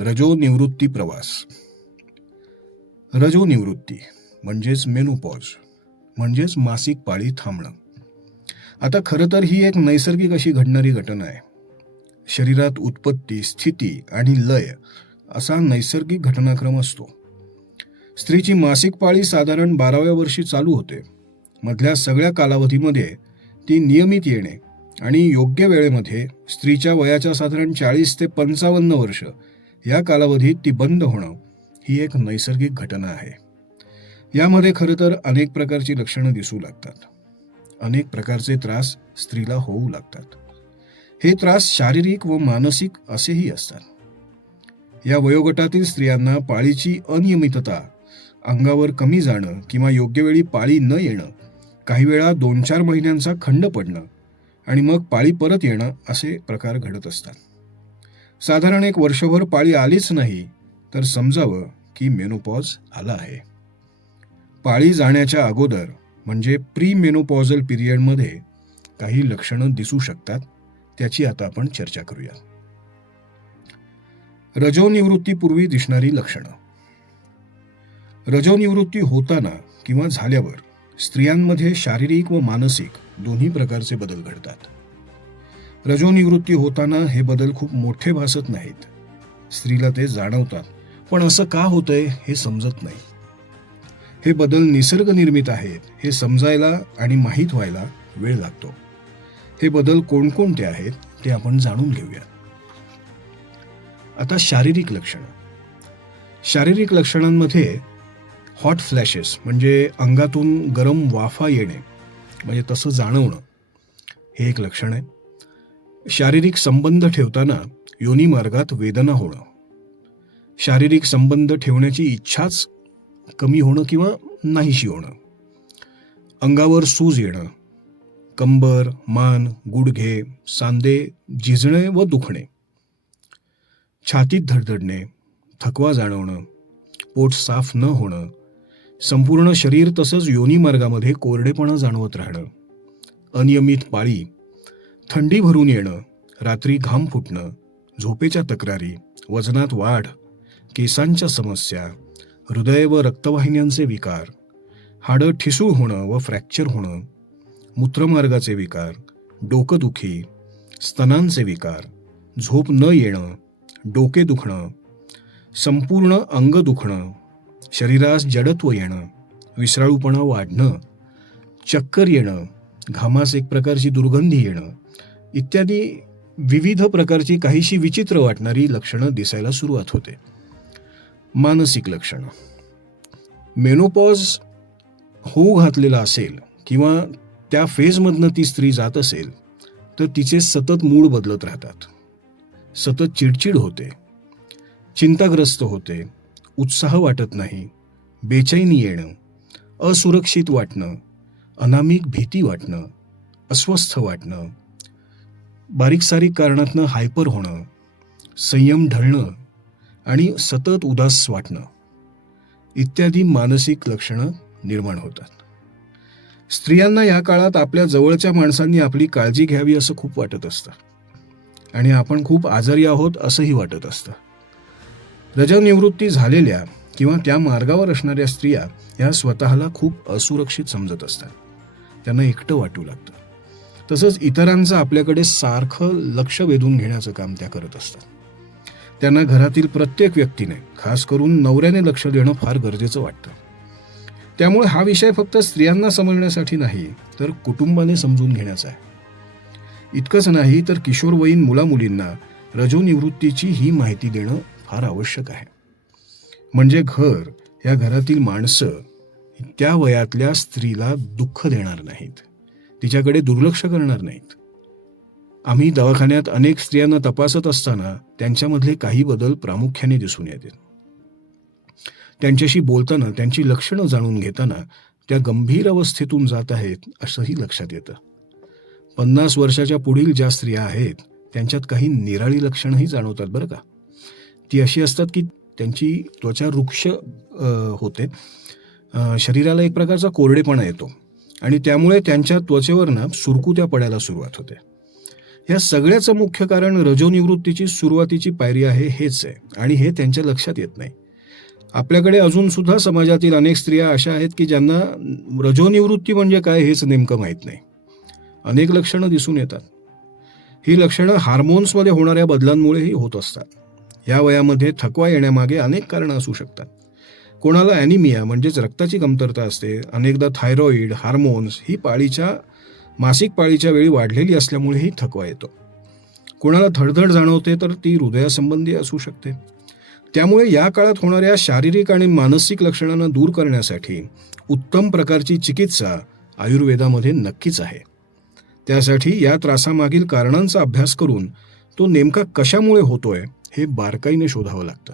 रजोनिवृत्ती प्रवास. रजोनिवृत्ती म्हणजेच मेनोपॉज म्हणजेच मासिक पाळी थांबणं. आता खरं तर ही एक नैसर्गिक अशी घडणारी घटना आहे. शरीरात उत्पत्ती स्थिती आणि लय असा नैसर्गिक घटनाक्रम असतो. स्त्रीची मासिक पाळी साधारण बाराव्या वर्षी चालू होते. मधल्या सगळ्या कालावधीमध्ये ती नियमित येणे आणि योग्य वेळेमध्ये स्त्रीच्या वयाच्या साधारण चाळीस ते पंचावन्न वर्ष या कालावधीत ती बंद होणं ही एक नैसर्गिक घटना आहे. यामध्ये खरं तर अनेक प्रकारची लक्षणं दिसू लागतात. अनेक प्रकारचे त्रास स्त्रीला होऊ लागतात. हे त्रास शारीरिक व मानसिक असेही असतात. या वयोगटातील स्त्रियांना पाळीची अनियमितता अंगावर कमी जाणं किंवा योग्य वेळी पाळी न येणं काही वेळा दोन चार महिन्यांचा खंड पडणं आणि मग पाळी परत येणं असे प्रकार घडत असतात. साधारण एक वर्षभर पाळी आलीच नाही तर समजावं की मेनोपॉज आला आहे. पाळी जाण्याच्या अगोदर म्हणजे प्री मेनोपॉझल पिरियडमध्ये काही लक्षणं दिसू शकतात त्याची आता आपण चर्चा करूया. रजोनिवृत्तीपूर्वी दिसणारी लक्षणं. रजोनिवृत्ती होताना किंवा झाल्यावर स्त्रियांमध्ये शारीरिक व मानसिक दोन्ही प्रकारचे बदल घडतात. रजोनिवृत्ती होताना हे बदल खूप मोठे भासत नाहीत. स्त्रीला ते जाणवतात पण असं का होतंय हे समजत नाही. हे बदल निसर्गनिर्मित आहेत हे समजायला आणि माहीत व्हायला वेळ लागतो. हे बदल कोणकोणते आहेत ते आपण जाणून घेऊया. आता शारीरिक लक्षणं. शारीरिक लक्षणांमध्ये हॉट फ्लॅशेस म्हणजे अंगातून गरम वाफा येणे म्हणजे तसं जाणवणं हे एक लक्षण आहे. शारीरिक संबंध ठेवताना योनिमार्गात वेदना होणं. शारीरिक संबंध ठेवण्याची इच्छाच कमी होणं किंवा नाहीशी होणं. अंगावर सूज येणं. कंबर मान गुडघे सांदे झिजणे व दुखणे. छातीत धडधडणे थकवा जाणवणं पोट साफ न होणं संपूर्ण शरीर तसंच योनिमार्गामध्ये कोरडेपणा जाणवत राहणं. अनियमित पाळी थंडी भरून येणं रात्री घाम फुटणं झोपेच्या तक्रारी वजनात वाढ केसांच्या समस्या हृदय व रक्तवाहिन्यांचे विकार हाडं ठिसूळ होणं व फ्रॅक्चर होणं मूत्रमार्गाचे विकार डोकंदुखी स्तनांचे विकार झोप न येणं डोके दुखणं संपूर्ण अंग दुखणं शरीरास जडत्व येणं विसराळूपणा वाढणं चक्कर येणं घामास एक प्रकारची दुर्गंधी येणं इत्यादी विविध प्रकारची काहीशी विचित्र वाटणारी लक्षणं दिसायला सुरुवात होते. मानसिक लक्षणं. मेनोपॉज होऊ घातलेला असेल किंवा त्या फेजमधनं ती स्त्री जात असेल तर तिचे सतत मूड बदलत राहतात. सतत चिडचिड होते. चिंताग्रस्त होते. उत्साह वाटत नाही. बेचैनी येणं. असुरक्षित वाटणं. अनामिक भीती वाटणं अस्वस्थ वाटणं बारीक सारीक कारणातनं हायपर होणं संयम ढळणं आणि सतत उदास वाटणं इत्यादी मानसिक लक्षणं निर्माण होतात. स्त्रियांना या काळात आपल्या जवळच्या माणसांनी आपली काळजी घ्यावी असं खूप वाटत असतं. आणि आपण खूप आजारी आहोत असंही वाटत असतं. रजनिवृत्ती झालेल्या किंवा त्या मार्गावर असणाऱ्या स्त्रिया ह्या स्वतःला खूप असुरक्षित समजत असतात. त्यांना एकटं वाटू लागतं. तसंच इतरांचं आपल्याकडे सारखं लक्ष वेधून घेण्याचं काम त्या करत असतात. त्यांना घरातील प्रत्येक व्यक्तीने खास करून नवऱ्याने लक्ष देणं फार गरजेचं वाटतं. त्यामुळे हा विषय फक्त स्त्रियांना समजण्यासाठी नाही तर कुटुंबाने समजून घेण्याचा आहे. इतकंच नाही तर किशोरवयीन मुलामुलींना रजोनिवृत्तीची ही माहिती देणं फार आवश्यक आहे. म्हणजे घर या घरातील माणसं त्या वयातल्या स्त्रीला दुःख देणार नाहीत. तिच्याकडे दुर्लक्ष करणार नाहीत. आम्ही दवाखान्यात अनेक स्त्रियांना तपासत असताना त्यांच्यामधले काही बदल प्रामुख्याने दिसून येतात त्यांच्याशी बोलताना त्यांची लक्षणं जाणून घेताना त्या गंभीर अवस्थेतून जात आहेत असंही लक्षात येतं. पन्नास वर्षाच्या पुढील ज्या स्त्रिया आहेत त्यांच्यात काही निराळी लक्षणंही जाणवतात बरं का. ती अशी असतात की त्यांची त्वचा वृक्ष होते. शरीराला एक प्रकारचा कोरडेपणा येतो. आणि त्यामुळे त्यांच्या त्वचेवर ना सुरकुत्या पडायला सुरुवात होते. या सगळ्याचं मुख्य कारण रजोनिवृत्तीची सुरुवातीची पायरी आहे हेच आहे. आणि हे त्यांच्या लक्षात येत नाही. आपल्याकडे अजून सुद्धा समाजातील अनेक स्त्रिया अशा आहेत की ज्यांना रजोनिवृत्ती म्हणजे काय हेच नेमकं माहीत नाही. अनेक लक्षणं दिसून येतात. ही लक्षणं हार्मोन्समध्ये होणाऱ्या बदलांमुळेही होत असतात. या वयामध्ये थकवा येण्यामागे अनेक कारणं असू शकतात. कोणाला ॲनिमिया म्हणजेच रक्ताची कमतरता असते अनेकदा थायरॉईड हार्मोन्स ही पाळीच्या मासिक पाळीच्या वेळी वाढलेली असल्यामुळेही थकवा येतो. कोणाला थडधड जाणवते तर ती हृदयासंबंधी असू शकते. त्यामुळे या काळात होणाऱ्या शारीरिक आणि मानसिक लक्षणांना दूर करण्यासाठी उत्तम प्रकारची चिकित्सा आयुर्वेदामध्ये नक्कीच आहे. त्यासाठी या त्रासामागील कारणांचा अभ्यास करून तो नेमका कशामुळे होतोय हे बारकाईने शोधावं लागतं.